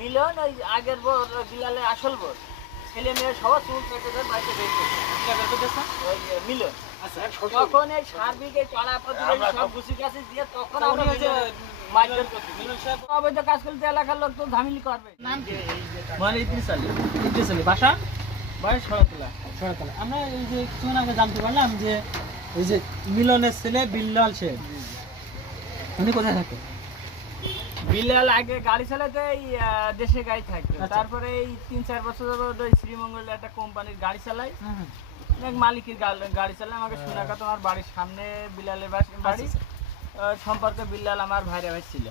মিলন ওই আগের বোর বিলালের আসল বোর ছেলে মেয়ে সবার চুল কেটে দেয় বাড়িতে বের করছে ওই মিলন। তখন এই সার্বিক এই চড়া পদ্ধতি সব গুছি গাছি দিয়ে তখন আমরা মাইকের করছি মিলন সাহেব অবৈধ কাজ করতে এলাকার লোক তো ঝামেলি করবে। নাম কি? মানে ইদ্রিস আলী বাসা বয়স সরতলা। সরাতলা। আমরা এই যে কিছুক্ষণ আগে জানতে পারলাম যে এই যে মিলনের ছেলে বিল্লাল শেখ উনি কোথায় থাকে? বিলাল আগে গাড়ি চালাতে এই দেশে গাড়ি থাকতো, আচ্ছা। তারপরে এই 3-4 বছর যাবত ওই শ্রীমঙ্গলে একটা কোম্পানির গাড়ি চালাই, এক মালিকের গাড়ি চালাই। আমাকে শোনা কথা আমার বাড়ির সামনে বিলালের বাড়ি, সম্পর্কে বিল্লাল আমার ভাইরা ভাই ছিল।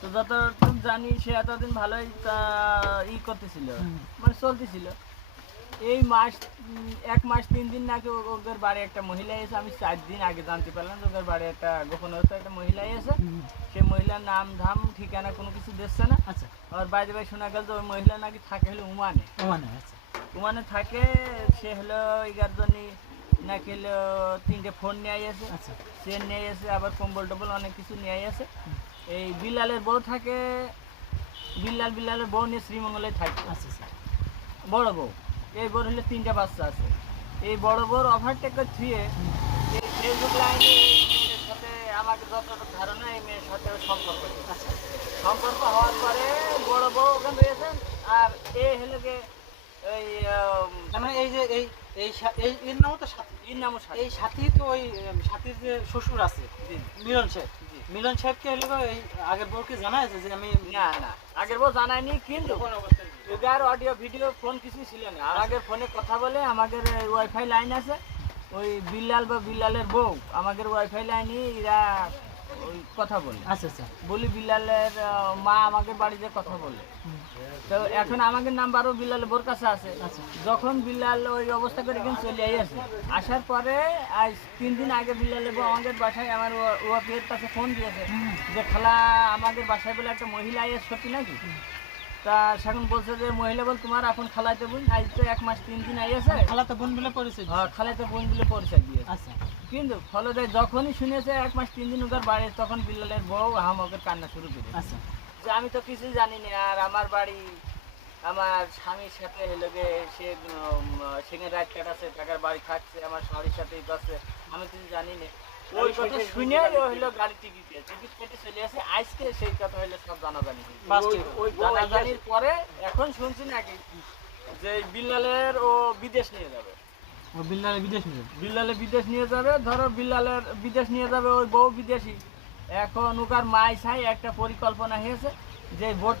তো যতটুকু জানি সে এতদিন ভালোই করতেছিল, মানে চলতেছিল। এই মাস 1 মাস 3 দিন নাকি ওদের বাড়ি একটা মহিলা এসে, আমি 4 দিন আগে জানতে পারলাম যে ওদের বাড়ি একটা গোপন অবস্থায় একটা মহিলা এসে। সে মহিলার নাম ধাম ঠিকানা কোনো কিছু দিচ্ছে না। আচ্ছা আর বাইরে বাইরে শোনা গেল যে ওই মহিলা নাকি থাকে হলো উমানে। আচ্ছা ওমানে থাকে। সে হলো 11 জনই নাকি হলো 3টে ফোন নিয়ে আসে, আচ্ছা চেন নিয়ে আসে, আবার কম্বল টম্বল অনেক কিছু নিয়ে আসে। এই বিল্লালের বউ থাকে, বিল্লালের বউ নিয়ে শ্রীমঙ্গলে থাকে। আচ্ছা আচ্ছা বড় বউ, এই বড় হলে 3টে বাচ্চা আছে। এই বড় বউর ওভারটেক থুয়ে এই ফেসবুক লাইনে এই মেয়ের সাথে আমাকে যতটুকু ধারণা এই মেয়ের সাথে ওর সম্পর্ক ছিল। আচ্ছা সম্পর্ক হওয়ার পরে বড় বউ ওখানে রয়েছেন, আর এ হলো গিয়ে ওই তার মানে এই যে এর নামও তো সাথী। এর নামও সাথী। এই সাথী তো ওই সাথীর যে শ্বশুর আছে জি, মিলন শেখ, জি। মিলন সাহেবকে হলো এই আগের বউকে জানাইছে যে আমি না না, আগের বউ জানায়নি, কিন্তু এগার অডিও ভিডিও ফোন কিছু ছিল না। আমাদের ফোনে কথা বলে, আমাদের ওয়াইফাই লাইন আছে, ওই বিল্লাল বা বিল্লালের বউ আমাদের ওয়াইফাই লাইনে এরা ওই কথা বলে। আচ্ছা আচ্ছা বলি বিল্লালের মা আমাদের বাড়িতে কথা বলে। তো এখন আমাদের নাম্বারও বিল্লালের বোর কাছে আছে। আচ্ছা। যখন বিল্লাল ওই অবস্থা করে কিন্তু চলে আসে, আসার পরে আজ 3 দিন আগে বিল্লালের বউ আমাদের বাসায় আমার ওয়াইফের কাছে ফোন দিয়েছে যে খালা আমাদের বাসায় বলে একটা মহিলা এসে, সত্যি নাকি? তা সেখন বলছে যে মহিলা বল তোমার এখন খালাইতে বোন, আজ তো 1 মাস 3 দিন আইয়াছে। খালা তো বোন বলে পরিচয়। হ্যাঁ, খালাইতে বোন বলে পরিচয় দিয়েছে। আচ্ছা কিন্তু ফলে যখনই শুনেছে 1 মাস 3 দিন ওদের বাড়ি, তখন বিল্লালের বউ আমাকে কান্না শুরু করে আচ্ছা যে আমি তো কিছুই জানি না, আর আমার বাড়ি আমার স্বামীর সাথে হলো গে সে সেখানে রাত কাটাচ্ছে, টাকার বাড়ি থাকছে, আমার শাড়ির সাথেই করছে, আমি কিছু জানি না। ওই কথা শুনে ও হলো গাড়ি টিকিট কেটে চলে আসে। আজকে সেই কথা হলো সব জানাজানি হয়েছে। ওই জানাজানির পরে এখন শুনছি নাকি যে বিল্লালের ও বিদেশ নিয়ে যাবে। ও বিল্লালে বিদেশ নিয়ে বিল্লালে বিদেশ নিয়ে যাবে, ধরো বিল্লালের বিদেশ নিয়ে যাবে, ওই বউ বিদেশি। এখন ওকার মাই ছাই একটা পরিকল্পনা হয়েছে যে ভোট